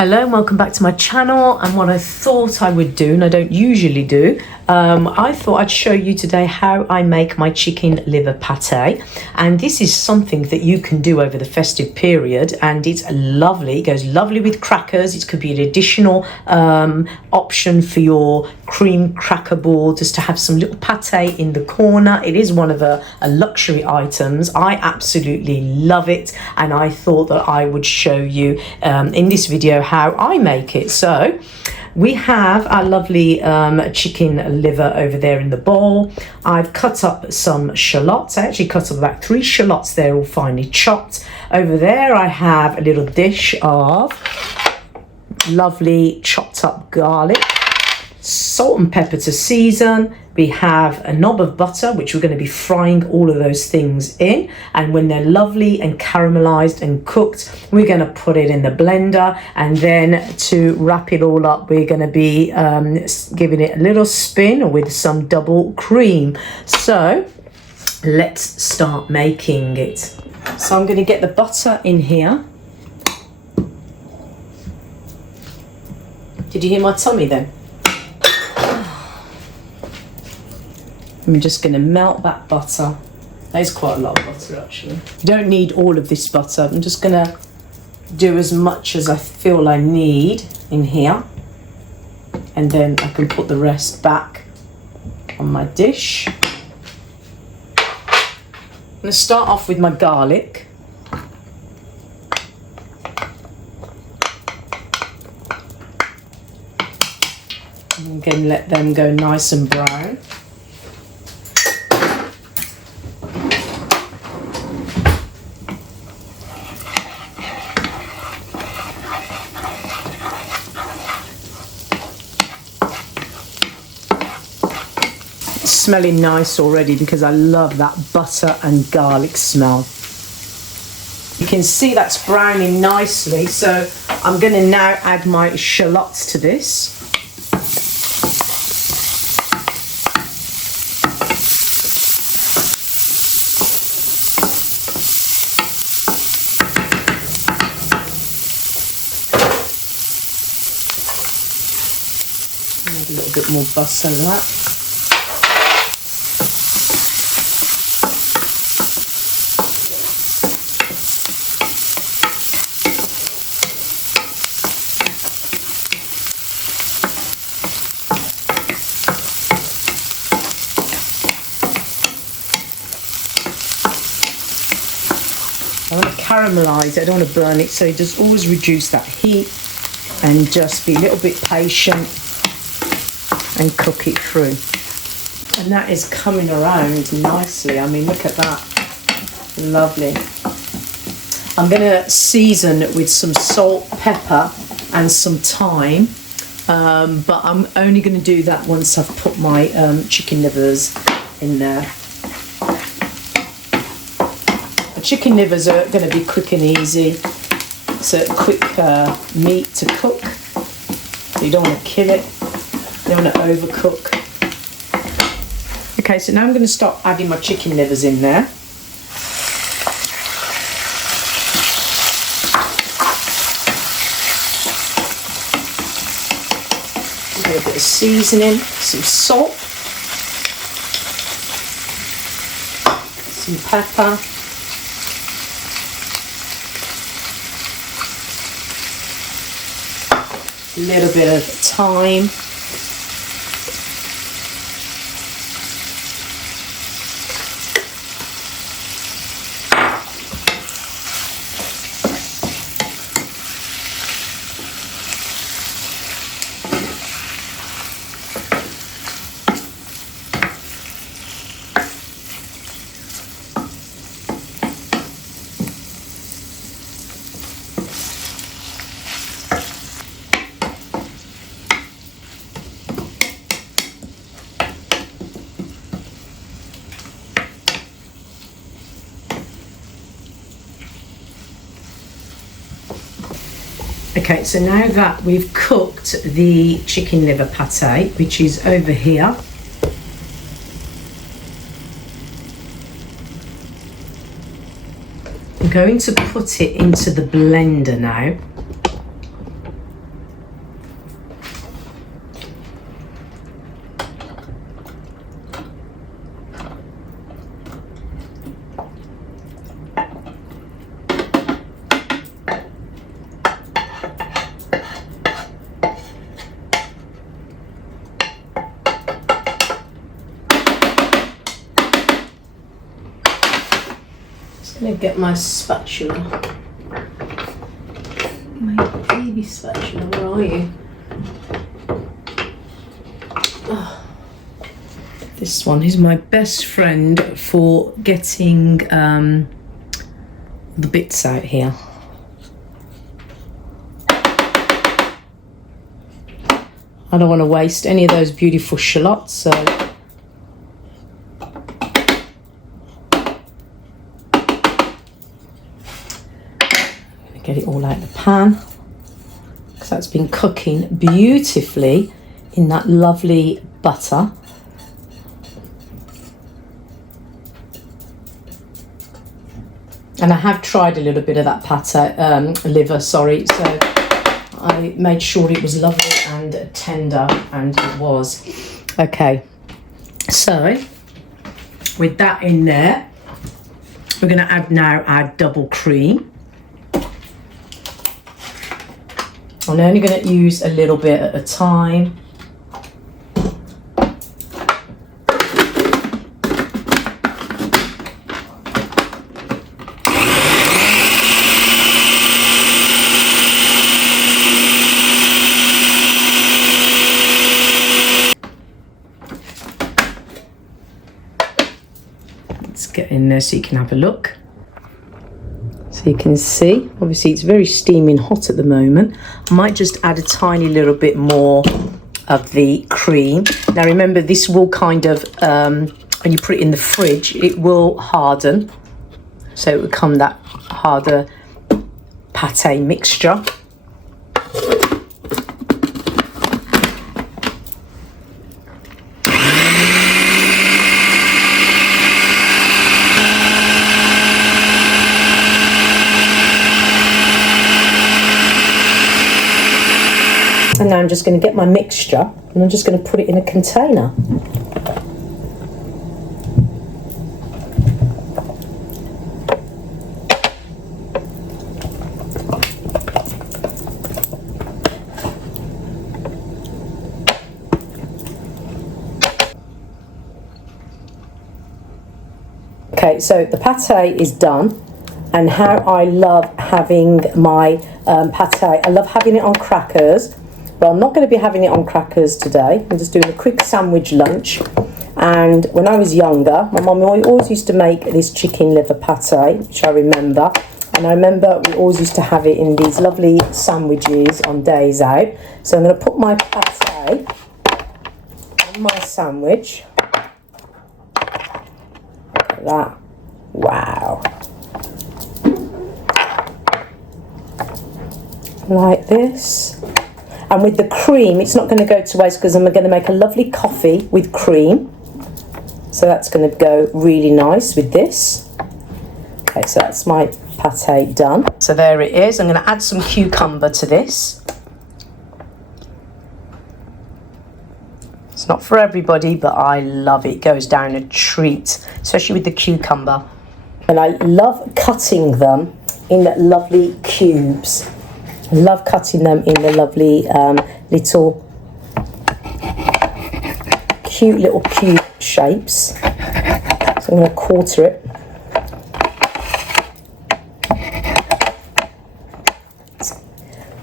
Hello and welcome back to my channel. And what I thought I would do, and I don't usually do, I thought I'd show you today how I make my chicken liver pate. And this is something that you can do over the festive period, and it's lovely. It goes lovely with crackers. It could be an additional option for your cream cracker board, just to have some little pate in the corner. It is one of a luxury items. I absolutely love it, and I thought that I would show you in this video how I make it. So we have our lovely chicken liver over there in the bowl. I've cut up some shallots. I actually cut up about 3 shallots there, all finely chopped. Over there I have a little dish of lovely chopped up garlic, salt and pepper to season. We have a knob of butter, which we're going to be frying all of those things in, and when they're lovely and caramelized and cooked, we're going to put it in the blender. And then to wrap it all up, we're going to be giving it a little spin with some double cream. So let's start making it. So I'm going to get the butter in here. Did you hear my tummy then? I'm just going to melt that butter. That is quite a lot of butter, actually. You don't need all of this butter. I'm just going to do as much as I feel I need in here, and then I can put the rest back on my dish. I'm going to start off with my garlic. I'm going to let them go nice and brown. Smelling nice already because I love that butter and garlic smell. You can see that's browning nicely, so I'm going to now add my shallots to this. Add a little bit more butter than that. I want to caramelize it, I don't want to burn it, so just always reduce that heat and just be a little bit patient and cook it through. And that is coming around nicely. I mean, look at that. Lovely. I'm going to season with some salt, pepper and some thyme, but I'm only going to do that once I've put my chicken livers in there. Chicken livers are going to be quick and easy. It's a quick meat to cook. You don't want to kill it. You don't want to overcook. Okay, so now I'm going to start adding my chicken livers in there. A little bit of seasoning, some salt, some pepper. A little bit of thyme, Okay, so now that we've cooked the chicken liver pate, which is over here, I'm going to put it into the blender now. gonna get my spatula. My baby spatula, where are you? Oh. This one is my best friend for getting the bits out here. I don't want to waste any of those beautiful shallots, so get it all out of the pan because that's been cooking beautifully in that lovely butter. And I have tried a little bit of that pate liver, sorry, so I made sure it was lovely and tender, and it was. Okay, so with that in there, we're going to add now our double cream. I'm only going to use a little bit at a time. Let's get in there so you can have a look. So you can see, obviously it's very steaming hot at the moment. I might just add a tiny little bit more of the cream. Now remember, this will kind of, when you put it in the fridge, it will harden. So it will become that harder pate mixture. And now I'm just going to get my mixture and I'm just going to put it in a container. Okay, so the pate is done. And how I love having my pate. I love having it on crackers. But I'm not going to be having it on crackers today. I'm just doing a quick sandwich lunch. And when I was younger, my mum always used to make this chicken liver pate, which I remember. And I remember we always used to have it in these lovely sandwiches on days out. So I'm going to put my pate on my sandwich. Look at that. Wow. Like this. And with the cream, it's not going to go to waste because I'm going to make a lovely coffee with cream. So that's going to go really nice with this. Okay, so that's my pate done. So there it is. I'm going to add some cucumber to this. It's not for everybody, but I love it. It goes down a treat, especially with the cucumber. And I love cutting them in lovely cubes. I love cutting them in the lovely little cute little cube shapes. So I'm going to quarter it.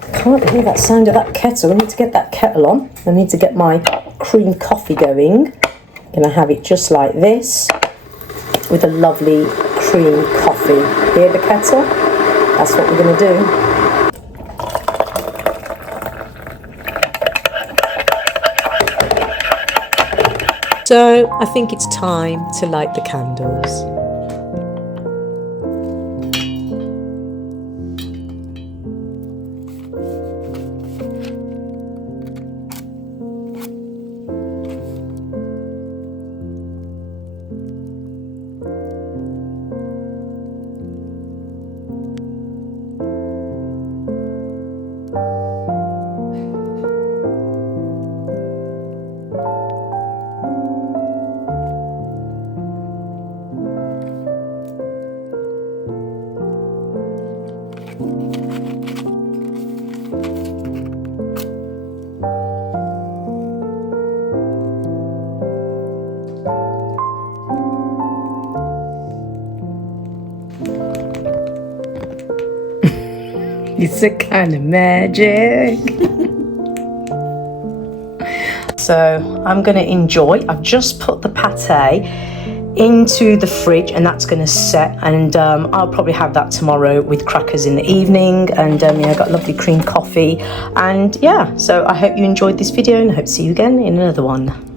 I can't hear that sound of that kettle. I need to get that kettle on. I need to get my cream coffee going. I'm going to have it just like this with a lovely cream coffee. Hear the kettle? That's what we're going to do. So I think it's time to light the candles. It's a kind of magic. So I'm going to enjoy. I've just put the pate into the fridge and that's going to set, and I'll probably have that tomorrow with crackers in the evening, and yeah, I got lovely cream coffee, and yeah, so I hope you enjoyed this video and I hope to see you again in another one.